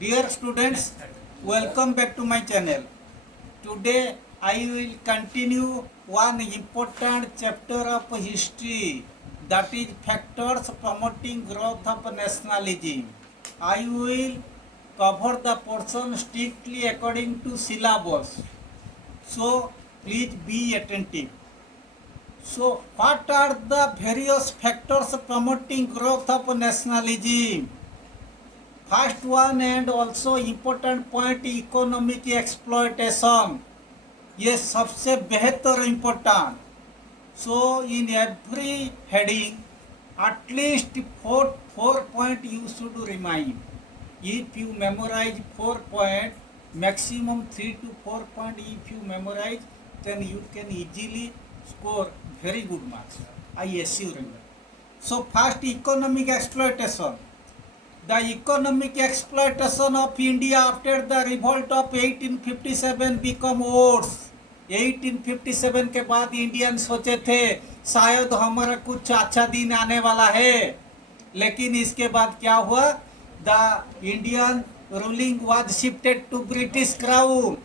Dear students, welcome back to my channel. Today I will continue one important chapter of history, that is factors promoting growth of nationalism. I will cover the portion strictly according to syllabus. So please be attentive. So what are the various factors promoting growth of nationalism? First one and also important point, economic exploitation, ये सबसे बेहतर important. So in every heading at least four point you should remind. If you memorise 4 point, maximum 3 to 4 point, if you memorize, then you can easily score very good marks, I assure you. So first, economic exploitation. The economic exploitation of India after the revolt of 1857 become worse. 1857 के बाद Indian सोचे थे शायद हमारा कुछ अच्छा दिन आने वाला है, लेकिन इसके बाद क्या हुआ? The Indian ruling was shifted to British Crown,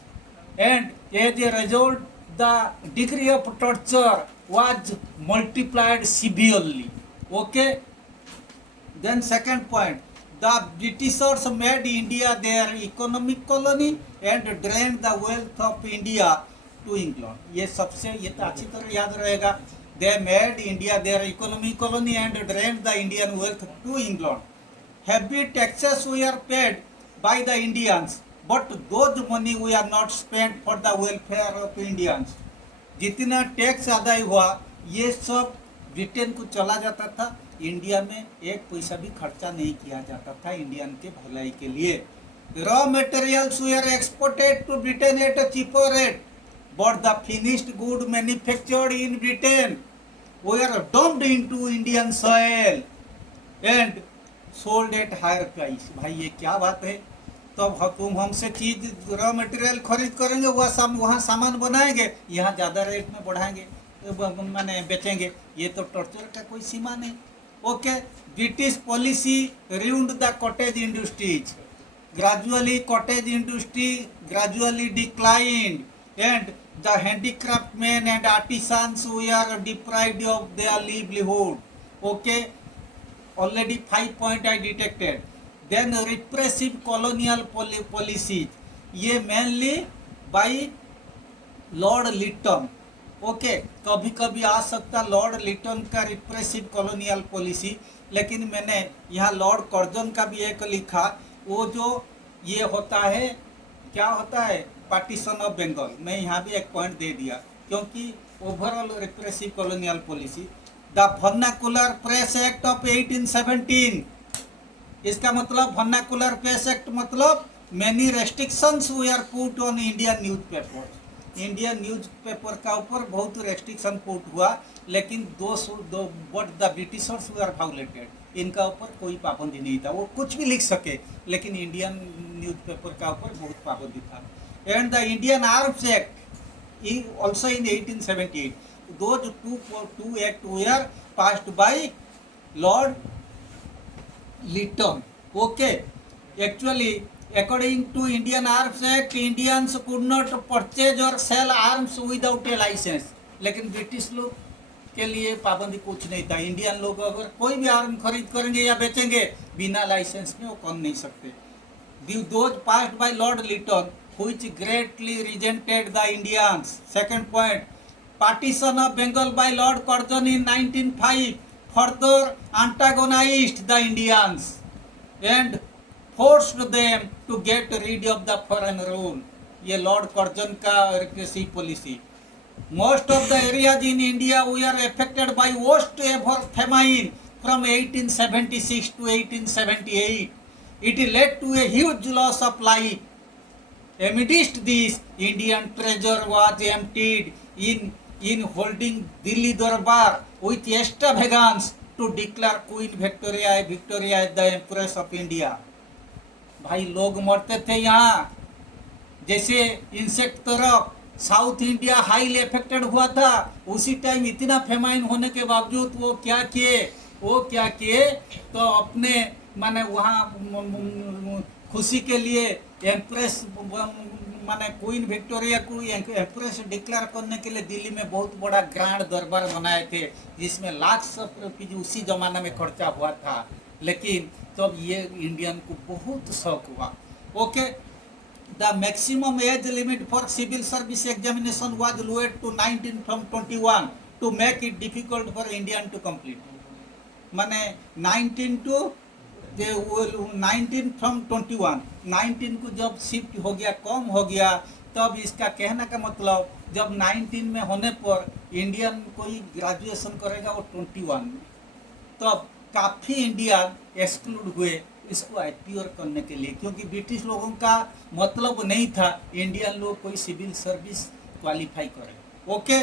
and as a result, the degree of torture was multiplied severely. Okay. Then second point, the Britishers made India their economic colony and drained the wealth of India to England. ये तो अच्छी तरह याद रहेगा. They made India their economic colony and drained the Indian wealth to England. Heavy taxes were paid by the Indians, but those money were not spent for the welfare of Indians. जितना tax अदाय हुआ ये सब Britain को चला जाता था. India में एक पैसा भी खर्चा नहीं किया जाता था इंडियन के भलाई के लिए. Raw materials were exported to Britain at a cheaper rate, but the finished good manufactured in Britain were dumped into Indian soil and sold at higher price. भाई ये क्या बात है? तब तुम हमसे चीज रॉ मटेरियल खरीद करेंगे, वहाँ सामान बनाएंगे, यहाँ ज़्यादा रेट में बढ़ाएंगे, माने बेचेंगे. ये तो टॉर्चर का कोई सीमा नहीं. Okay, British policy ruined the cottage industries. Gradually, cottage industry gradually declined, and the handicraftsmen and artisans were deprived of their livelihood. Okay, already 5 point I detected. Then repressive colonial policies. ये mainly by Lord Lytton. Okay कभी कभी आ सकता Lord Liton का repressive colonial policy, लेकिन मैंने यहाँ Lord Curzon का भी एक लिखा. वो जो ये होता है, क्या होता है, पार्टीशन ऑफ बंगाल, मैं यहाँ भी एक पॉइंट दे दिया क्योंकि overall repressive colonial policy. The vernacular press act of 1817. इसका मतलब वर्नाकुलर प्रेस एक्ट मतलब many restrictions were put on Indian newspaper. Indian newspaper का ऊपर बहुत रेस्ट्रिक्शन पुट हुआ, लेकिन but the Britishers were violated. इनका ऊपर कोई पाबंदी नहीं था, वो कुछ भी लिख सके, लेकिन इंडियन न्यूज़पेपर का ऊपर बहुत पाबंदी था. And the Indian Arms Act also in 1878. Those two act were passed by Lord Lytton. Okay, actually according to Indian Arms Act, Indians could not purchase or sell arms without a license. लेकिन British लोग के लिए पाबंदी कुछ नहीं था. Indian लोग अगर कोई भी आर्म खरीद करेंगे या बेचेंगे बिना लाइसेंस में वो कर नहीं सकते. Those passed by Lord Lytton, which greatly resented the Indians. Second point, partition of Bengal by Lord Curzon in 1905 further antagonized the Indians and forced them to get rid of the foreign rule. ये Lord Curzon का repressive policy. Most of the areas in India were affected by worst ever famine from 1876 to 1878. It led to a huge loss of life. Amidst this, Indian treasure was emptied in holding Delhi Darbar with extravagance to declare Queen Victoria as the Empress of India. भाई लोग मरते थे यहाँ, जैसे insect तरफ south India highly affected हुआ था. उसी टाइम इतना फेमाइन होने के बावजूद वो क्या किए तो अपने माने वहाँ खुशी के लिए एम्प्रेस माने क्वीन विक्टोरिया को एम्प्रेस डिक्लेयर करने के लिए दिल्ली में बहुत बड़ा ग्रैंड दरबार बनाए थे, जिसमें लाख रुपये उसी जमाने में खर्चा हुआ था। लेकिन तब ये इंडियन को बहुत शौक हुआ। Okay, the maximum age limit for civil service examination was lowered to 19 from 21 to make it difficult for Indian to complete. माने 19 टू 19 from 21, 19 को जब शिफ्ट हो गया, कम हो गया, तब इसका कहने का मतलब जब 19 में होने पर इंडियन कोई ग्रेजुएशन करेगा वो 21 में, तब काफ़ी इंडियन एक्सक्लूड हुए इसको आईप्योर करने के लिए, क्योंकि ब्रिटिश लोगों का मतलब नहीं था इंडियन लोग कोई सिविल सर्विस क्वालिफाई करे। Okay,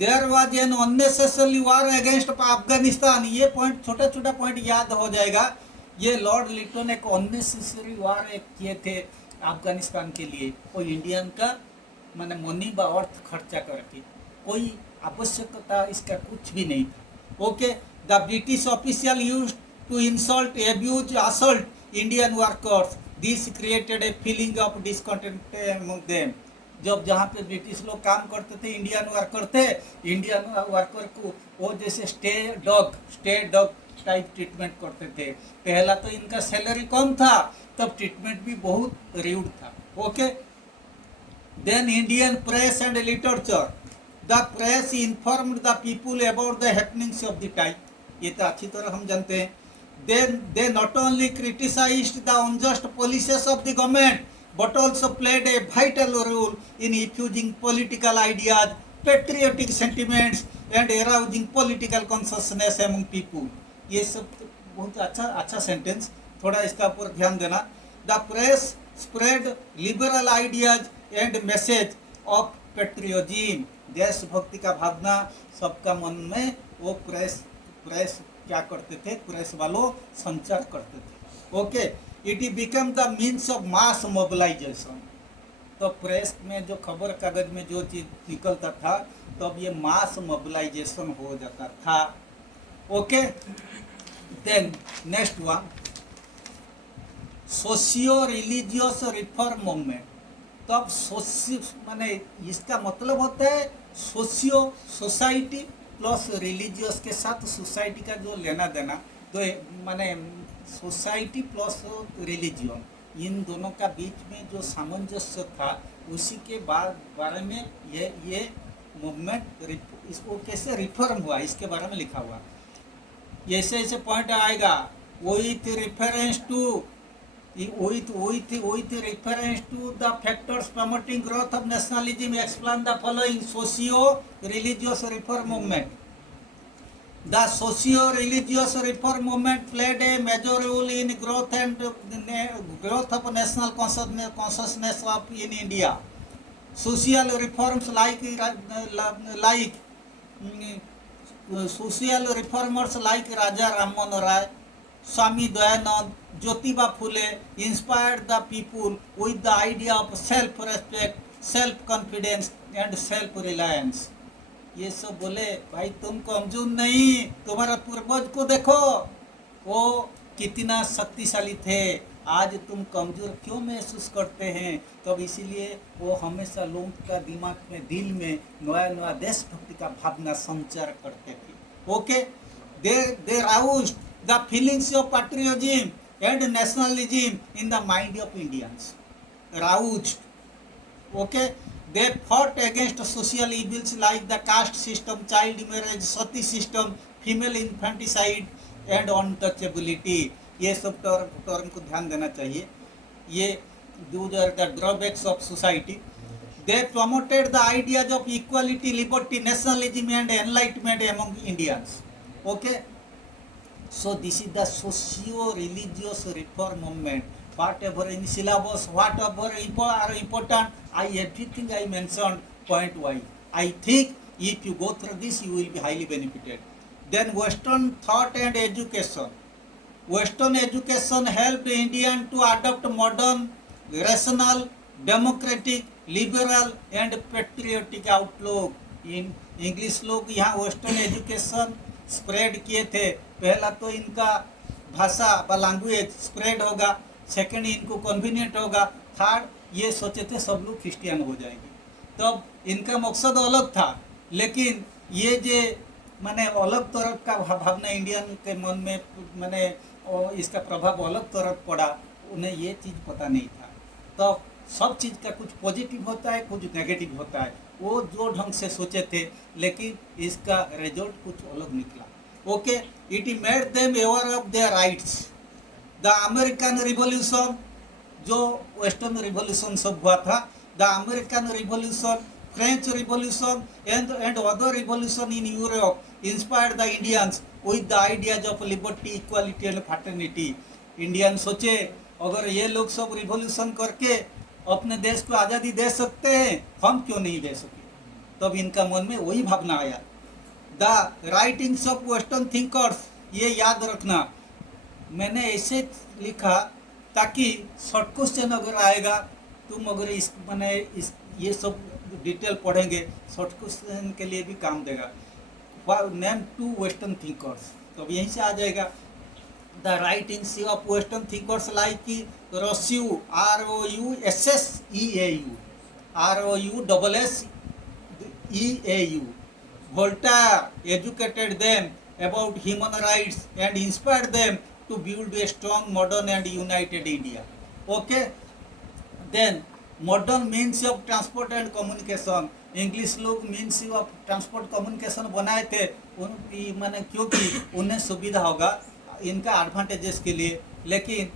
there was an unnecessary war against Afghanistan. ये पॉइंट, छोटा छोटा पॉइंट याद हो जाएगा। ये लॉर्ड लिटन एक अननेसेसरी वॉर किए थे अफगानिस्तान के लिए, कोई इंडियन का मैंने मनी व अर्थ खर्चा करके, कोई आवश्यकता इसका कुछ भी नहीं था। Okay, the British official used to insult, abuse, assault Indian workers. This created a feeling of discontent among them. जब जहाँ पे ब्रिटिश लोग काम करते थे, इंडियन वर्कर थे, इंडियन वर्कर को वो जैसे स्टे डॉग टाइप ट्रीटमेंट करते थे। पहला तो इनका सैलरी कम था, तब ट्रीटमेंट भी बहुत र्यूड था। Okay, then Indian press and literature. The press informed the people about the happenings of the time. ये तो अच्छी तरह हम जानते हैं। Then they not only criticised the unjust policies of the government but also played a vital role in infusing political ideas, patriotic sentiments and arousing political consciousness among people. ये सब बहुत अच्छा सेंटेंस, थोड़ा इसका ऊपर ध्यान देना। The press spread liberal ideas and message of patriotism. देशभक्ति का भावना सबका मन में वो प्रेस क्या करते थे, प्रेस वालों संचार करते थे। Okay, it become the means of mass mobilisation. तो प्रेस में जो खबर कागज में जो चीज निकलता था, तब ये मास मोबिलाइजेशन हो जाता था। Okay, then next one, socio religious reform movement. तब माने इसका मतलब होता है सोसाइटी प्लस रिलीजियस के साथ सोसाइटी का जो लेना देना, तो माने सोसाइटी प्लस रिलीजियन, इन दोनों का बीच में जो सामंजस्य था, उसी के बारे में ये मूवमेंट, इसको कैसे रिफॉर्म हुआ इसके बारे में लिखा हुआ। ऐसे ऐसे पॉइंट आएगा, with reference to the factors promoting growth of nationalism, explain the following. Socio religious reform movement. The socio-religious reform movement played a major role in growth of national consciousness in India. Social reforms social reformers like Raja Rammohn Rai, Swami Dayanand, Jyotiba Phule inspired the people with the idea of self-respect, self-confidence and self-reliance. ये सब बोले, भाई तुम कमजोर नहीं, तुम्हारा पूर्वज को देखो वो कितना शक्तिशाली थे, आज तुम कमजोर क्यों महसूस करते हैं। तब इसीलिए वो हमेशा लोगों का दिमाग में, दिल में नया देशभक्ति का भावना संचार करते थे। Okay, they roused the feelings of patriotism and nationalism in the mind of Indians. Roused, okay, they fought against social evils like the caste system, child marriage, sati system, female infanticide and untouchability. ये सब term को ध्यान देना चाहिए। ये those are the drawbacks of society. They promoted the ideas of equality, liberty, nationalism and enlightenment among Indians. Okay, so this is the socio-religious reform movement. Whatever in syllabus, whatever are important, everything I mentioned point wise. I think if you go through this, you will be highly benefited. Then Western thought and education. Western education helped Indian to adopt modern, rational, democratic, liberal and patriotic outlook. In English लोग यहाँ Western education spread किए थे। पहला तो इनका भाषा व language spread होगा, सेकंड इनको कन्वीनियंट होगा, थर्ड ये सोचे थे सब लोग क्रिश्चियन हो जाएंगे। तब इनका मकसद अलग था, लेकिन ये जे माने अलग तरफ का भावना इंडियन के मन में माने इसका प्रभाव अलग तरफ पड़ा, उन्हें ये चीज़ पता नहीं था। तो सब चीज़ का कुछ पॉजिटिव होता है, कुछ नेगेटिव होता है। वो जो ढंग से सोचे थे, लेकिन इसका रिजल्ट कुछ अलग निकला। Okay, it made them aware of their rights. The American revolution, जो वेस्टर्न रिवॉल्यूशन सब हुआ था, the American revolution, French revolution and other revolution in Europe inspired the Indians with the ideas of liberty, equality and fraternity. Indian सोचे अगर ये लोग सब revolution करके अपने देश को आज़ादी दे सकते हैं, हम क्यों नहीं दे सके। तब इनका मन में वही भावना आया। The writings of western thinkers, ये याद रखना, मैंने ऐसे लिखा ताकि शॉर्ट क्वेश्चन अगर आएगा, तुम अगर इस मैंने इस ये सब डिटेल पढ़ेंगे, शॉर्ट क्वेश्चन के लिए भी काम देगा। नेम टू वेस्टर्न थिंकर्स, तो यहीं से आ जाएगा। The writings of Western thinkers like Rousseau, R-O-U-S-S-E-A-U, R-O-U-S-S-E-A-U. Voltaire educated them about human rights and inspired them to build a strong, modern and united India. Okay, then modern means of transport and communication, English लोग means of transport communication बनाए थे मैंने, क्योंकि उन्हें सुविधा होगा इनका advantages के लिए। लेकिन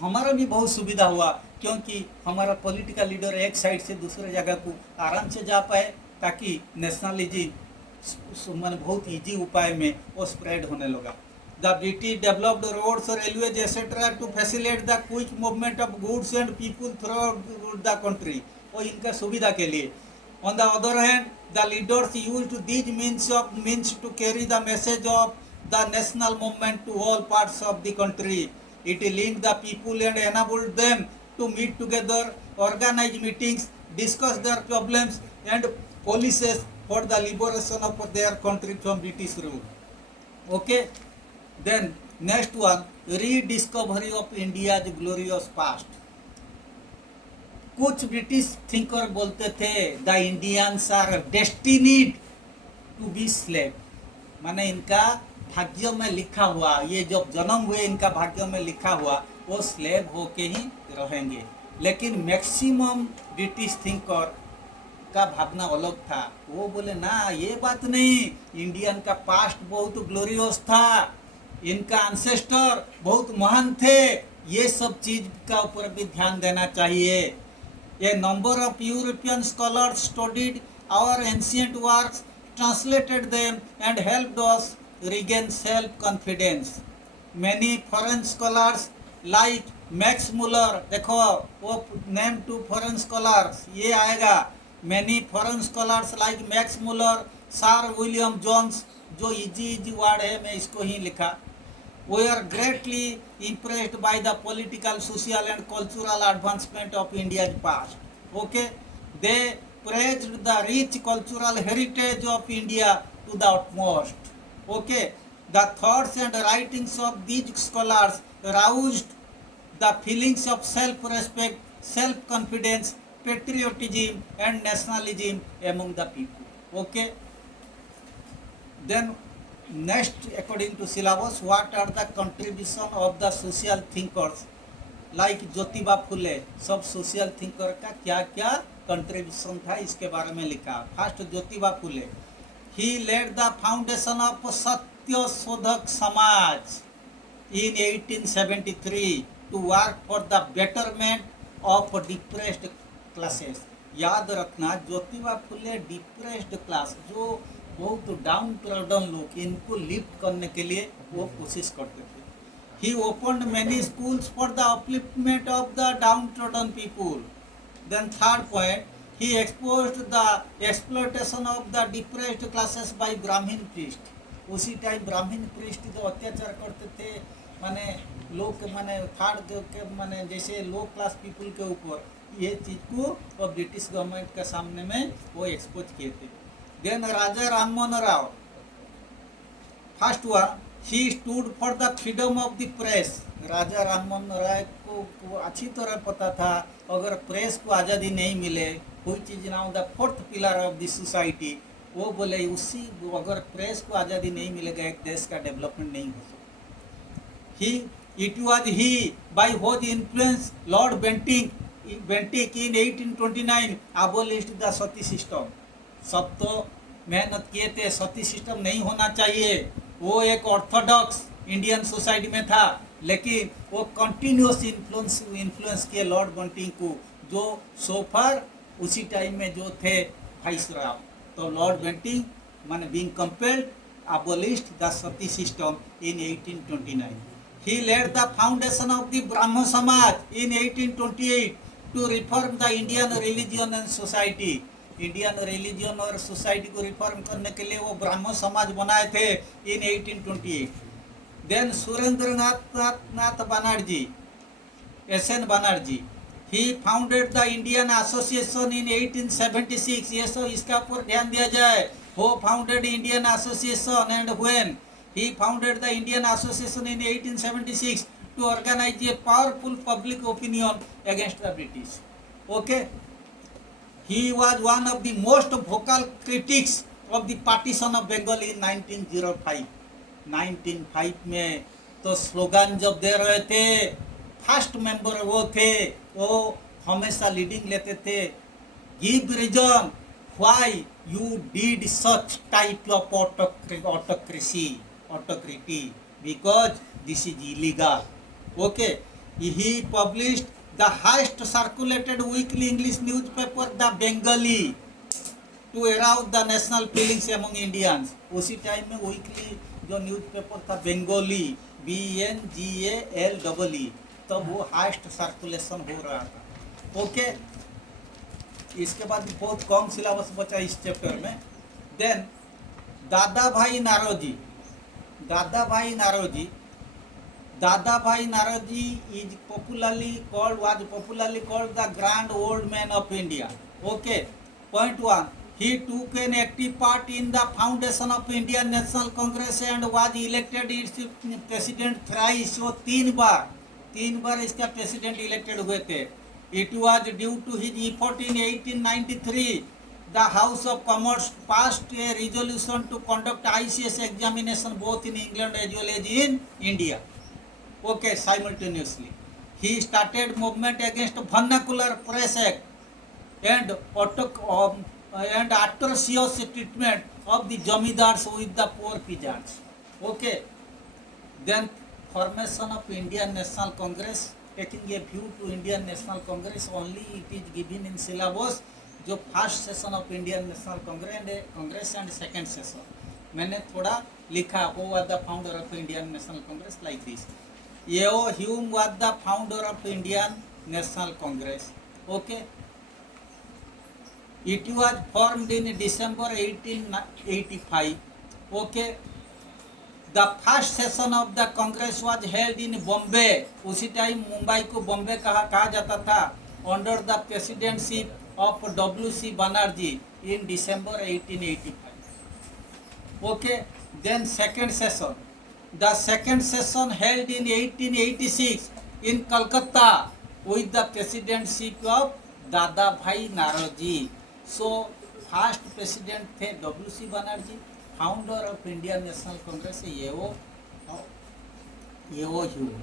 हमारा भी बहुत सुविधा हुआ, क्योंकि हमारा पॉलिटिकल लीडर एक साइड से दूसरे जगह को आराम से जा पाए, ताकि नेशनलिज्म मैंने बहुत इजी उपाय में वो स्प्रेड होने लगा। The British developed roads, railways etcetera to facilitate the quick movement of goods and people through the country, और इनका सुविधा के लिए। On the other hand, the leaders used these means to carry the message of the national movement to all parts of the country. It linked the people and enabled them to meet together, organize meetings, discuss their problems and policies for the liberation of their country from British rule. Okay, then next one, rediscovery of India's glorious past. कुछ British thinker बोलते थे the Indians are destined to be slave, माने इनका भाग्य में लिखा हुआ, ये जब जन्म हुए इनका भाग्य में लिखा हुआ वो स्लेव होके ही रहेंगे। लेकिन मैक्सिमम ब्रिटिश थिंकर का भावना अलग था, वो बोले ना ये बात नहीं, इंडियन का पास्ट बहुत ग्लोरियस था, इनका एंसेस्टर बहुत महान थे, ये सब चीज का ऊपर भी ध्यान देना चाहिए। A number of European scholars studied our ancient works, translated them and helped us regain self-confidence. Many foreign scholars like Max Muller, देखो वो name to foreign scholars ये आएगा। Many foreign scholars like Max Muller, Sir William Jones, जो easy word है मैं इसको ही लिखा, we are greatly impressed by the political, social and cultural advancement of India's past. Okay, they praised the rich cultural heritage of India to the utmost. Okay, the thoughts and writings of these scholars roused the feelings of self-respect, self-confidence, patriotism and nationalism among the people. Okay, then next, according to syllabus, what are the contribution of the social thinkers like Jyotiba Phule, सब social thinker का क्या क्या contribution था इसके बारे में लिखा। First Jyotiba Phule, he led the foundation of Satya Shodhak समाज in 1873 to work for the betterment of depressed classes. याद रखना ज्योतिबा फुले डिप्रेस्ड क्लास, जो बहुत डाउन ट्रोडन लोग, इनको लिफ्ट करने के लिए वो कोशिश करते थे। He opened many schools for the upliftment of the downtrodden people. Then third point, he exposed the exploitation of the depressed classes by Brahmin priest. उसी टाइम ब्राह्मण priest जो अत्याचार करते थे माने लोग माने थर्ड के माने जैसे लो क्लास पीपल के ऊपर, ये चीज़ को वो ब्रिटिश गवर्नमेंट के सामने में वो एक्सपोज किए थे। Then Raja Rammohan Rao, first one he stood for the freedom of the press. Raja Rammohan Roy को अच्छी तरह पता था अगर प्रेस को आज़ादी नहीं मिले, which is now the fourth pillar of the society, वो बोले उसी अगर प्रेस को आज़ादी नहीं मिलेगा एक देश का डेवलपमेंट नहीं हो सकता। It was he by which influence Lord Bentinck in 1829 abolished the Sati system. सब तो मेहनत किए थे, सती सिस्टम नहीं होना चाहिए, वो एक ऑर्थोडॉक्स इंडियन सोसाइटी में था, लेकिन वो कंटिन्यूस इन्फ्लुएंस किए लॉर्ड बंटिंग को, जो सोफर उसी टाइम में जो थे वाइसरॉय। तो लॉर्ड बंटिंग माने being compelled abolished the Sati system in 1829। He laid the foundation of the Brahmo Samaj in 1828 to reform the Indian religion and society। Indian religion और society को reform करने के लिए वो ब्राह्मण समाज बनाए थे in 1828। Then Surendranath Banerjee, SN Banerjee, he founded the Indian Association in 1876। ये सब इसका ऊपर ध्यान दिया जाए। Who founded Indian Association and when he founded the Indian Association in 1876 to organise a powerful public opinion against the British. Okay, he was one of the most vocal critics of the partition of Bengal in 1905। 1905 में तो slogan जब दे रहे थे, first member वो थे, वो हमेशा leading लेते थे, give reason why you did such type of autocracy because this is illegal। Okay, he published the highest circulated weekly English newspaper the Bengali to arouse the national feelings among Indians। उसी time में weekly जो newspaper था Bengali, BNGALEE, तब वो highest circulation हो रहा था। Okay, इसके बाद बहुत कम सिलेबस बचा इस चैप्टर में। देन दादा भाई Naoroji is popularly called the grand old man of India। Okay, point 1, he took an active part in the foundation of Indian National Congress and was elected its president thrice। वो तीन बार इसका president elected हुए थे। It was due to his effort in 1893 the House of Commons passed a resolution to conduct ICS examination both in England as well as in India। Okay, simultaneously he started movement against vernacular press act and atrocious treatment of the jamidars with the poor peasants। Okay, then formation of Indian National Congress, taking a view to Indian National Congress only it is given in syllabus। जो first session of Indian national Congress and second session मैंने थोड़ा लिखा, वो was the founder of Indian national Congress like this. Yeo Hume was the founder of Indian National Congress। Okay, it was formed in December 1885। Okay, the first session of the Congress was held in Bombay। उसी time Mumbai को बॉम्बे कहा जाता था, under the presidency of W.C. Banerjee in December 1885। Okay, then second session, the second session held in 1886 in Calcutta with the presidency of Dada Bhai Naroji। So first president थे W.C. Banerjee, founder of Indian National Congress Yeo Hume।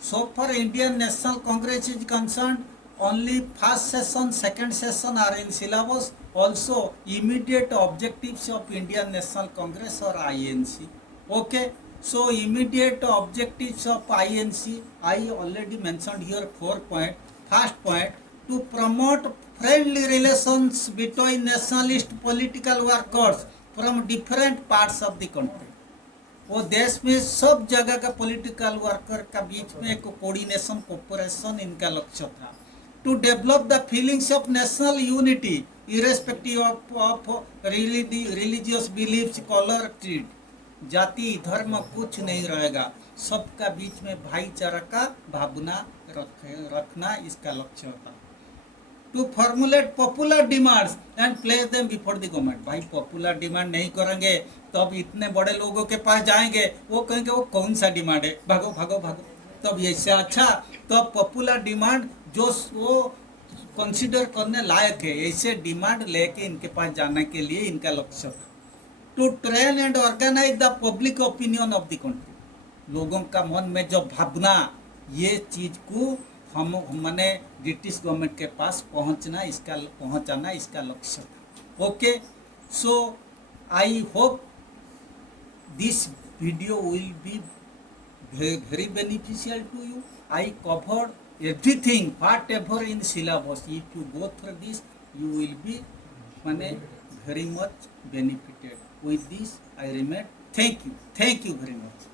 So far Indian National Congress is concerned, only first session, second session are in syllabus। Also immediate objectives of Indian National Congress or INC। Okay, so immediate objectives of INC I already mentioned here 4 points। First point, to promote friendly relations between nationalist political workers from different parts of the country। वो देश में सब जगह का political worker का बीच में एक coordination cooperation इनका लक्ष्य था। To develop the feelings of national unity irrespective of religious beliefs, colour, creed, जाति धर्म कुछ नहीं रहेगा, सबका बीच में भाईचारा का भावना रखना इसका लक्ष्य था। to formulate popular demands and place them before the government. भाई पॉपुलर डिमांड नहीं करेंगे तो अब इतने बड़े लोगों के पास जाएंगे, वो कहेंगे वो कौन सा डिमांड है, भागो भागो भागो। तब इससे अच्छा तो पॉपुलर डिमांड जो वो कंसिडर करने लायक है, ऐसे डिमांड लेके इनके पास जाने के लिए इनका लक्ष्य to train and organise the public opinion of the country. लोगों का मन में जो भावना, ये चीज को हम मैंने ब्रिटिश गवर्नमेंट के पास पहुंचाना इसका लक्ष्य था। Okay, so I hope this video will be very beneficial to you. I covered everything, whatever in syllabus. If you go through this, you will be very much benefited. With this, I remain. Thank you very much.